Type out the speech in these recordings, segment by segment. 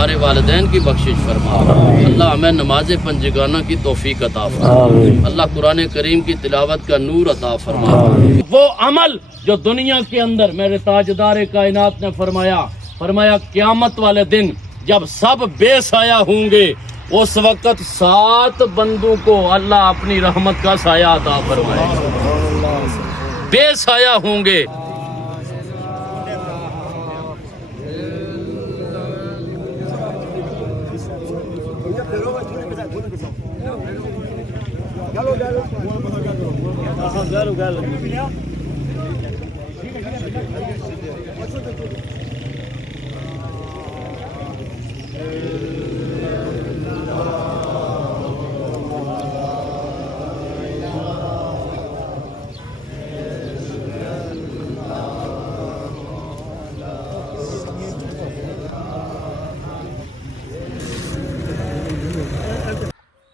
ہمارے والدین کی بخشش فرما، اللہ ہمیں نماز پنجگانہ کی توفیق عطا فرما، اللہ قرآن کریم کی تلاوت کا نور عطا فرما۔ وہ عمل جو دنیا کے اندر میرے تاجدار کائنات نے فرمایا قیامت والے دن جب سب بے سایہ ہوں گے اس وقت 7 بندوں کو اللہ اپنی رحمت کا سایہ عطا فرمائے، بے سایہ ہوں گے۔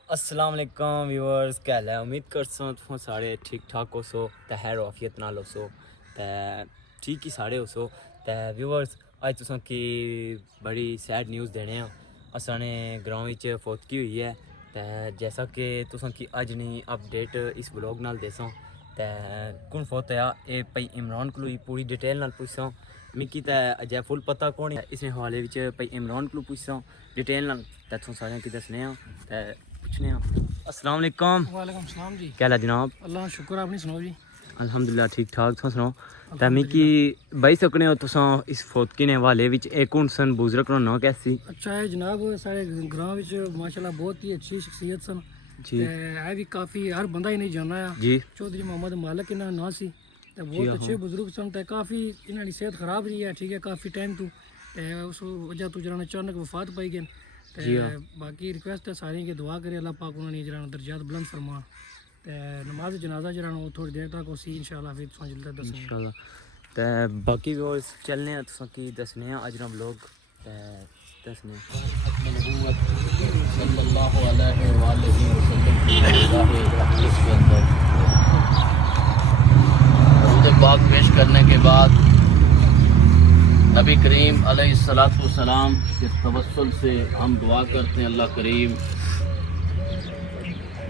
السلام علیکم ویورز، کیا حال ہے؟ امید کرتا ہوں تم سارے ٹھیک ٹھاک ہو سو تے خیر وافیت نال ہو سو تے ٹھیک ہی سارے ہو سو تے ویورز اج تساں کی بڑی سیڈ نیوز دینے ہاں۔ اساں نے گراؤں وچ فوتگی ہوئی ہے تے جیسا کہ تساں کی اج نہیں اپڈیٹ اس بلاگ نال دیساں تے کون فوت ہویا اے پئی عمران کولو پوری ڈیٹیل نال پوچھاں مکی تے اجے فل پتہ کون ہے اس حوالے وچ پئی عمران کولو پوچھاں ڈیٹیل نال تے تساں سارے کی دسنے ہاں تے پوچھنے ہاں۔ السلام علیکم۔ وعلیکم السلام جی۔ کیا حال ہے جناب؟ اللہ شکر، اپنی سناؤ جی۔ الحمدللہ ٹھیک ٹھاک، تساں سناؤ؟ تے مکی بھائی سکنے ہو تساں اس فوتگی نے حوالے وچ اے کون سن بزرگ نو نام کیسی؟ اچھا ہے جناب، سارے گراں وچ ماشاءاللہ بہت ہی اچھی شخصیت سن جی اے بھی کافی ہر بندہ ہی نہیں جانا ہے جی چودھری محمد مالک انہاں نا سی تے بہت اچھے بزرگ سن تے کافی انہاں دی صحت خراب رہی ہے، ٹھیک ہے، کافی ٹائم تو تے اس وجہ تو جڑا اچانک وفات پائی گئے تے باقی ریکویسٹ ہے سارے کہ دعا کرے اللہ پاک انہاں نے جڑا درجات بلند فرما تے نماز جنازہ جڑا وہ تھوڑی دیر تک اسی انشاءاللہ پھر تساں جلدی دسیں انشاءاللہ تے باقی ویورز چلنے ہیں تساں کی دسنے ہیں اج نا بلاگ تے دسنے ختم نبوت صلی اللہ علیہ وآلہ وسلم کی بارگاہ اقدس کے اندر درود پاک پیش کرنے کے بعد نبی کریم علیہ الصلوۃ والسلام کے توسل سے ہم دعا کرتے ہیں اللہ کریم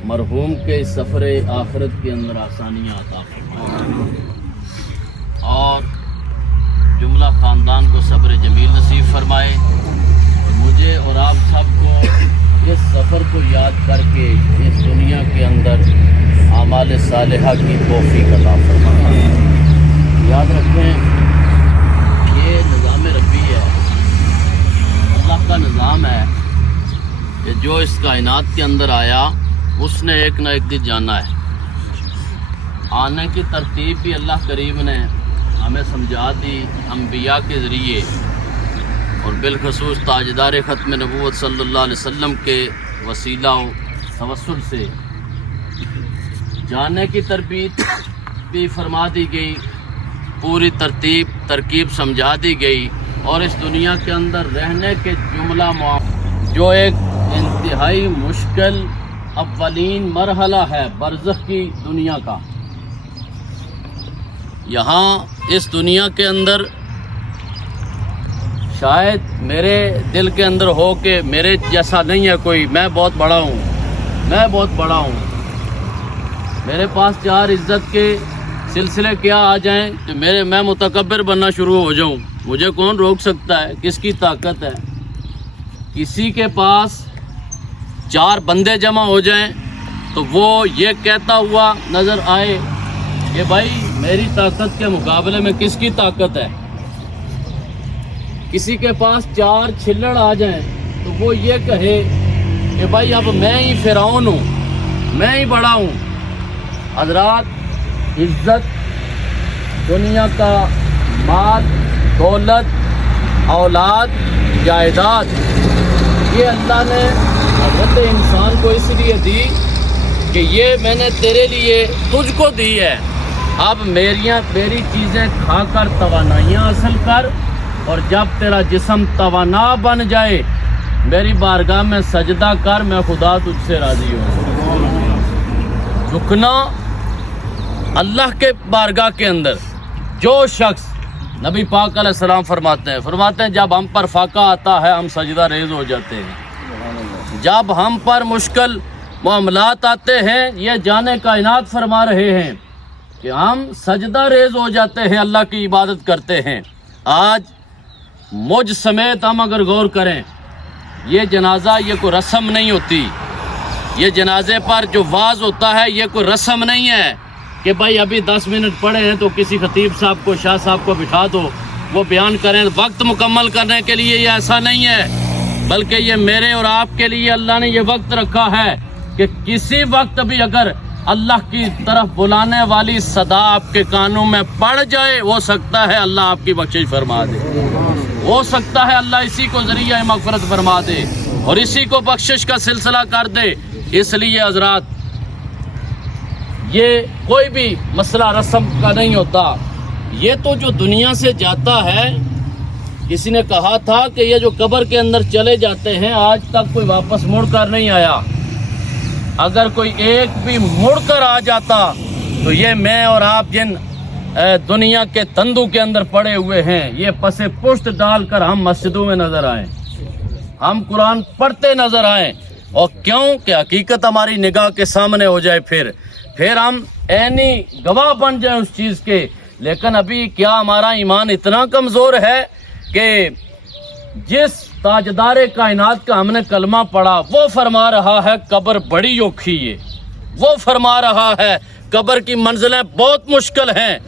مرحوم کے سفر آخرت کے اندر آسانیاں عطا فرمائے اور جملہ خاندان کو صبر جمیل نصیب فرمائے اور مجھے اور آپ سب کو اس سفر کو یاد کر کے اس دنیا کے اندر اعمال صالحہ کی توفیق عطا فرمائے۔ یاد رکھیں یہ نظام ربی ہے، اللہ کا نظام ہے کہ جو اس کائنات کے اندر آیا اس نے ایک نہ ایک دن جانا ہے۔ آنے کی ترتیب بھی اللہ کریم نے ہمیں سمجھا دی انبیاء کے ذریعے اور بالخصوص تاجدار ختم نبوت صلی اللہ علیہ وسلم کے وسیلہ و توسل سے جانے کی تربیت بھی فرما دی گئی، پوری ترکیب سمجھا دی گئی اور اس دنیا کے اندر رہنے کے جملہ جو ایک انتہائی مشکل اولین مرحلہ ہے برزخ کی دنیا کا، یہاں اس دنیا کے اندر شاید میرے دل کے اندر ہو کہ میرے جیسا نہیں ہے کوئی، میں بہت بڑا ہوں، میرے پاس 4 عزت کے سلسلے کیا آ جائیں کہ میں متکبر بننا شروع ہو جاؤں، مجھے کون روک سکتا ہے؟ کس کی طاقت ہے؟ کسی کے پاس 4 بندے جمع ہو جائیں تو وہ یہ کہتا ہوا نظر آئے کہ بھائی میری طاقت کے مقابلے میں کس کی طاقت ہے؟ کسی کے پاس 4 چھلڑ آ جائیں تو وہ یہ کہے کہ بھائی اب میں ہی فرعون ہوں، میں ہی بڑا ہوں۔ حضرات، عزت، دنیا کا مال، دولت، اولاد، جائیداد، یہ اللہ نے حضرت انسان کو اس لیے دی کہ یہ میں نے تیرے لیے تجھ کو دی ہے، اب میری چیزیں کھا کر توانائیاں حاصل کر، اور جب تیرا جسم توانا بن جائے میری بارگاہ میں سجدہ کر، میں خدا تجھ سے راضی ہوں۔ جھکنا اللہ کے بارگاہ کے اندر، جو شخص نبی پاک علیہ السلام فرماتے ہیں جب ہم پر فاقہ آتا ہے ہم سجدہ ریز ہو جاتے ہیں، جب ہم پر مشکل معاملات آتے ہیں، یہ جانے کائنات فرما رہے ہیں کہ ہم سجدہ ریز ہو جاتے ہیں، اللہ کی عبادت کرتے ہیں۔ آج مجھ سمیت ہم اگر غور کریں، یہ جنازہ یہ کوئی رسم نہیں ہوتی، یہ جنازے پر جو واز ہوتا ہے یہ کوئی رسم نہیں ہے کہ بھائی ابھی 10 منٹ پڑے ہیں تو کسی خطیب صاحب کو، شاہ صاحب کو بٹھا دو، وہ بیان کریں، وقت مکمل کرنے کے لیے یہ ایسا نہیں ہے، بلکہ یہ میرے اور آپ کے لیے اللہ نے یہ وقت رکھا ہے کہ کسی وقت بھی اگر اللہ کی طرف بلانے والی صدا آپ کے کانوں میں پڑ جائے، ہو سکتا ہے اللہ آپ کی بخشش فرما دے، ہو سکتا ہے اللہ اسی کو ذریعہ مغفرت فرما دے اور اسی کو بخشش کا سلسلہ کر دے۔ اس لیے حضرات یہ کوئی بھی مسئلہ رسم کا نہیں ہوتا، یہ تو جو دنیا سے جاتا ہے، کسی نے کہا تھا کہ یہ جو قبر کے اندر چلے جاتے ہیں آج تک کوئی واپس مڑ کر نہیں آیا، اگر کوئی ایک بھی مڑ کر آ جاتا تو یہ میں اور آپ جن دنیا کے تندو کے اندر پڑے ہوئے ہیں، یہ پس پشت ڈال کر ہم مسجدوں میں نظر آئیں، ہم قرآن پڑھتے نظر آئیں، اور کیوں کہ حقیقت ہماری نگاہ کے سامنے ہو جائے، پھر ہم عینی گواہ بن جائیں اس چیز کے۔ لیکن ابھی کیا ہمارا ایمان اتنا کمزور ہے کہ جس تاجدار کائنات کا ہم نے کلمہ پڑھا وہ فرما رہا ہے قبر بڑی اوکھی ہے، وہ فرما رہا ہے قبر کی منزلیں بہت مشکل ہیں،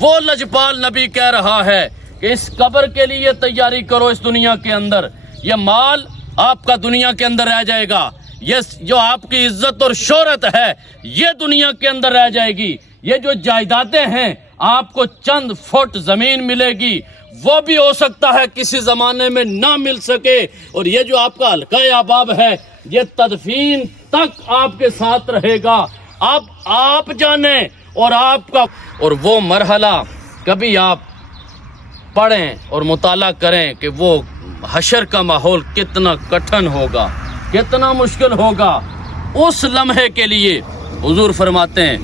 وہ لجپال نبی کہہ رہا ہے کہ اس قبر کے لیے تیاری کرو، اس دنیا کے اندر یہ مال آپ کا دنیا کے اندر رہ جائے گا، یہ جو آپ کی عزت اور شہرت ہے یہ دنیا کے اندر رہ جائے گی، یہ جو جائیدادیں ہیں آپ کو چند فٹ زمین ملے گی، وہ بھی ہو سکتا ہے کسی زمانے میں نہ مل سکے، اور یہ جو آپ کا حلقہ احباب ہے یہ تدفین تک آپ کے ساتھ رہے گا، آپ جانیں اور آپ کا، اور وہ مرحلہ کبھی آپ پڑھیں اور مطالعہ کریں کہ وہ حشر کا ماحول کتنا کٹھن ہوگا، کتنا مشکل ہوگا۔ اس لمحے کے لیے حضور فرماتے ہیں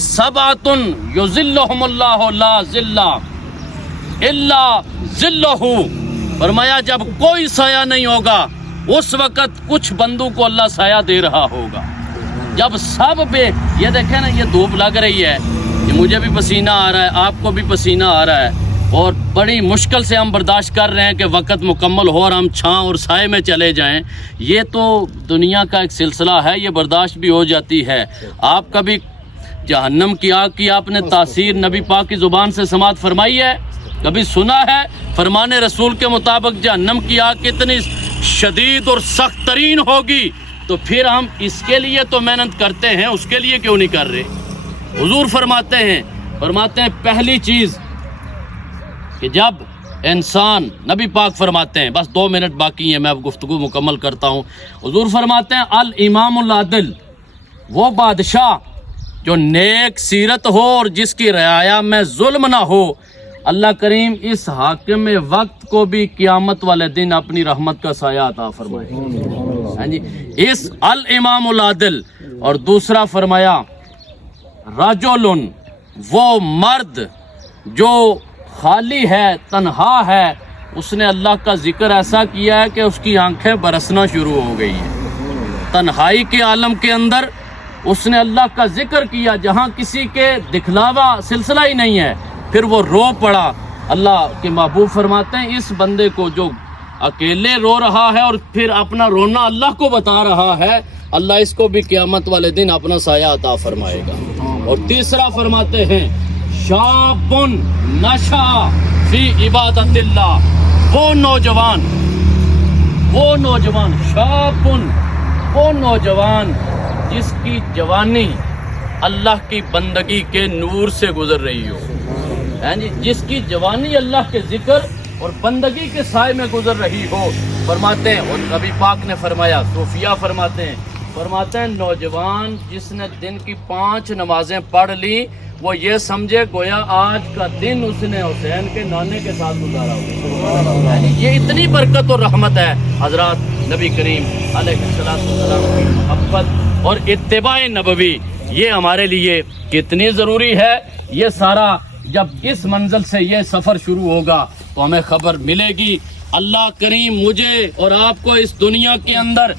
سبعۃ یظلھم اللہ لا ظل الا ظلہ، فرمایا جب کوئی سایہ نہیں ہوگا اس وقت کچھ بندوں کو اللہ سایہ دے رہا ہوگا، جب سب بے، یہ دیکھیں نا، یہ دھوپ لگ رہی ہے، یہ مجھے بھی پسینہ آ رہا ہے، آپ کو بھی پسینہ آ رہا ہے، اور بڑی مشکل سے ہم برداشت کر رہے ہیں کہ وقت مکمل ہو اور ہم چھاں اور سائے میں چلے جائیں، یہ تو دنیا کا ایک سلسلہ ہے، یہ برداشت بھی ہو جاتی ہے۔ آپ کبھی جہنم کی آگ کی آپ نے تاثیر نبی پاک کی زبان سے سماعت فرمائی ہے؟ کبھی سنا ہے؟ فرمان رسول کے مطابق جہنم کی آگ کتنی شدید اور سخت ترین ہوگی، تو پھر ہم اس کے لیے تو محنت کرتے ہیں، اس کے لیے کیوں نہیں کر رہے؟ حضور فرماتے ہیں پہلی چیز کہ جب انسان، نبی پاک فرماتے ہیں، بس 2 منٹ باقی ہیں میں اب گفتگو مکمل کرتا ہوں، حضور فرماتے ہیں الامام العادل، وہ بادشاہ جو نیک سیرت ہو اور جس کی رعایا میں ظلم نہ ہو، اللہ کریم اس حاکم وقت کو بھی قیامت والے دن اپنی رحمت کا سایہ عطا فرمائے، ہاں جی، اس الامام العادل۔ اور دوسرا فرمایا رجل، وہ مرد جو خالی ہے، تنہا ہے، اس نے اللہ کا ذکر ایسا کیا ہے کہ اس کی آنکھیں برسنا شروع ہو گئی ہیں، تنہائی کے عالم کے اندر اس نے اللہ کا ذکر کیا جہاں کسی کے دکھلاوا سلسلہ ہی نہیں ہے، پھر وہ رو پڑا۔ اللہ کے محبوب فرماتے ہیں اس بندے کو جو اکیلے رو رہا ہے اور پھر اپنا رونا اللہ کو بتا رہا ہے، اللہ اس کو بھی قیامت والے دن اپنا سایہ عطا فرمائے گا۔ اور تیسرا فرماتے ہیں شاب نشا فی عبادت اللہ، وہ نوجوان شاب، وہ نوجوان جس کی جوانی اللہ کی بندگی کے نور سے گزر رہی ہو، یعنی جس کی جوانی اللہ کے ذکر اور بندگی کے سائے میں گزر رہی ہو، فرماتے ہیں، اور نبی پاک نے فرمایا، صوفیہ فرماتے ہیں نوجوان جس نے دن کی 5 نمازیں پڑھ لی، وہ یہ سمجھے گویا آج کا دن اس نے حسین کے نانے کے ساتھ گزارا ہوا، یعنی یہ اتنی برکت اور رحمت ہے حضرات۔ نبی کریم علیہ السلام کی محبت اور اتباع نبوی یہ ہمارے لیے کتنی ضروری ہے، یہ سارا جب اس منزل سے یہ سفر شروع ہوگا تو ہمیں خبر ملے گی. اللہ کریم مجھے اور آپ کو اس دنیا کے اندر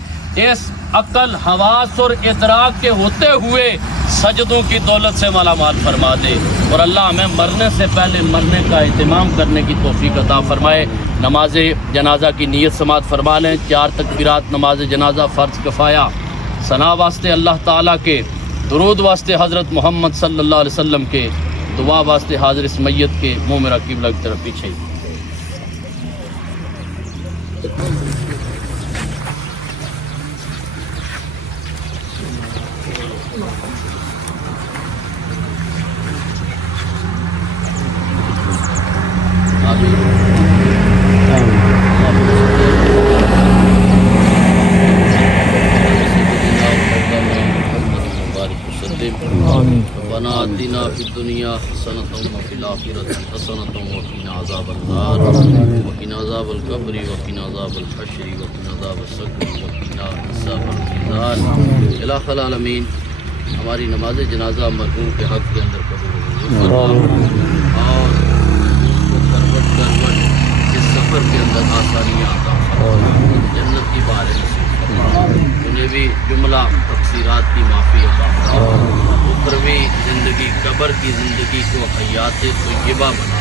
اس عقل حواس اور ادراک کے ہوتے ہوئے سجدوں کی دولت سے مالا مال فرما دے, اور اللہ ہمیں مرنے سے پہلے مرنے کا اہتمام کرنے کی توفیق عطا فرمائے. نماز جنازہ کی نیت سماعت فرما لیں. 4 تکبیرات نماز جنازہ فرض کفایہ. ثنا واسطے اللہ تعالیٰ کے, درود واسطے حضرت محمد صلی اللہ علیہ وسلم کے, دعا واسطے حاضر اس میت کے. منہ میرا قبلہ کی طرف پیچھے. ربنا آتنا فی الدنیا حسنۃ وفی الآخرۃ حسنۃ وقنا عذاب النار وقنا عذاب القبر وقنا عذاب الحشر وقنا عذاب السقر وقنا عذاب المیزان. الہ العالمین ہماری نماز جنازہ مرحوم کے حق کے اندر قبول فرما, اور کروٹ کروٹ اس سفر کے اندر آسانیاں عطا فرما, جنت کی بہاریں نصیب فرما, انہیں بھی جملہ تقصیرات کی معافی عطا فرما, اخروی زندگی قبر کی زندگی کو حیات طیبہ بنا,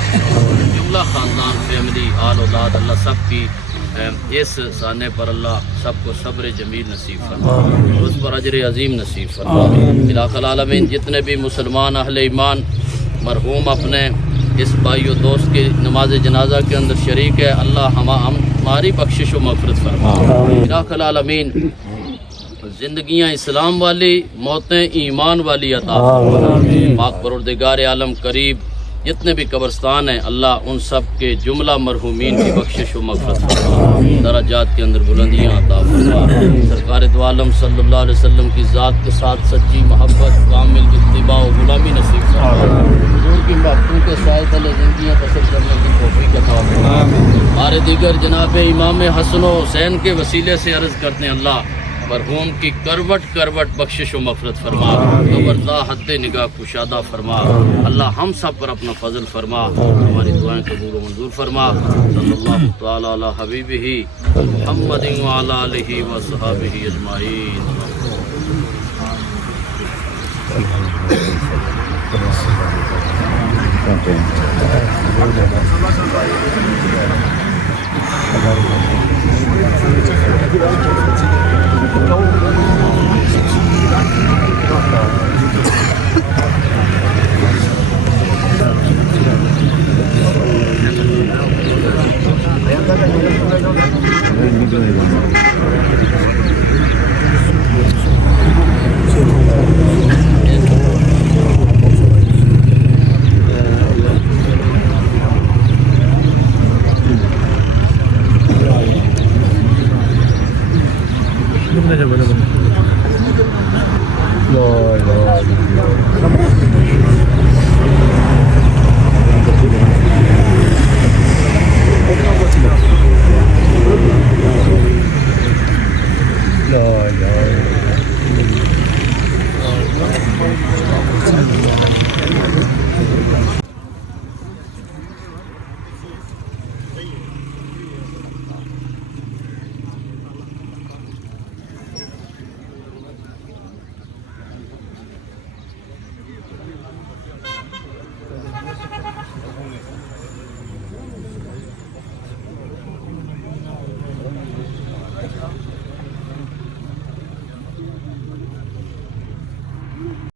جملہ خاندان فیملی آل اولاد اللہ سب کی اس سانے پر اللہ سب کو صبر جمیل نصیب فرما, اس پر اجر عظیم نصیب فرما. الہ العالمین جتنے بھی مسلمان اہل ایمان مرحوم اپنے اس بھائی و دوست کی نماز جنازہ کے اندر شریک ہے, اللہ ہماری بخشش و مغفرت فرما. الہ العالمین زندگیاں اسلام والی, موتیں ایمان والی عطا فرما. پاک پروردگار عالم قریب جتنے بھی قبرستان ہیں اللہ ان سب کے جملہ مرحومین کی بخشش و مغفرت فرما, درجات کے اندر بلندیاں عطا فرما. سرکار دو عالم صلی اللہ علیہ وسلم کی ذات کے ساتھ سچی محبت, کامل اتباع و غلامی نصیب فرما. حضور کی محبتوں کے سائے تلے زندگیاں بسر کرنے کی توفیق عطا فرما. ہمارے دیگر جناب امام حسن و حسین کے وسیلے سے عرض کرتے ہیں اللہ مرحوم کی کروٹ کروٹ بخشش و مغفرت فرما, خبردار حد نگاہ کشادہ فرما. اللہ ہم سب پر اپنا فضل فرما, ہماری دعائیں قبول و منظور فرما. صلی اللہ تعالی علی حبیبہ محمد وعلی آلہ وصحبہ اجمعین. Lord.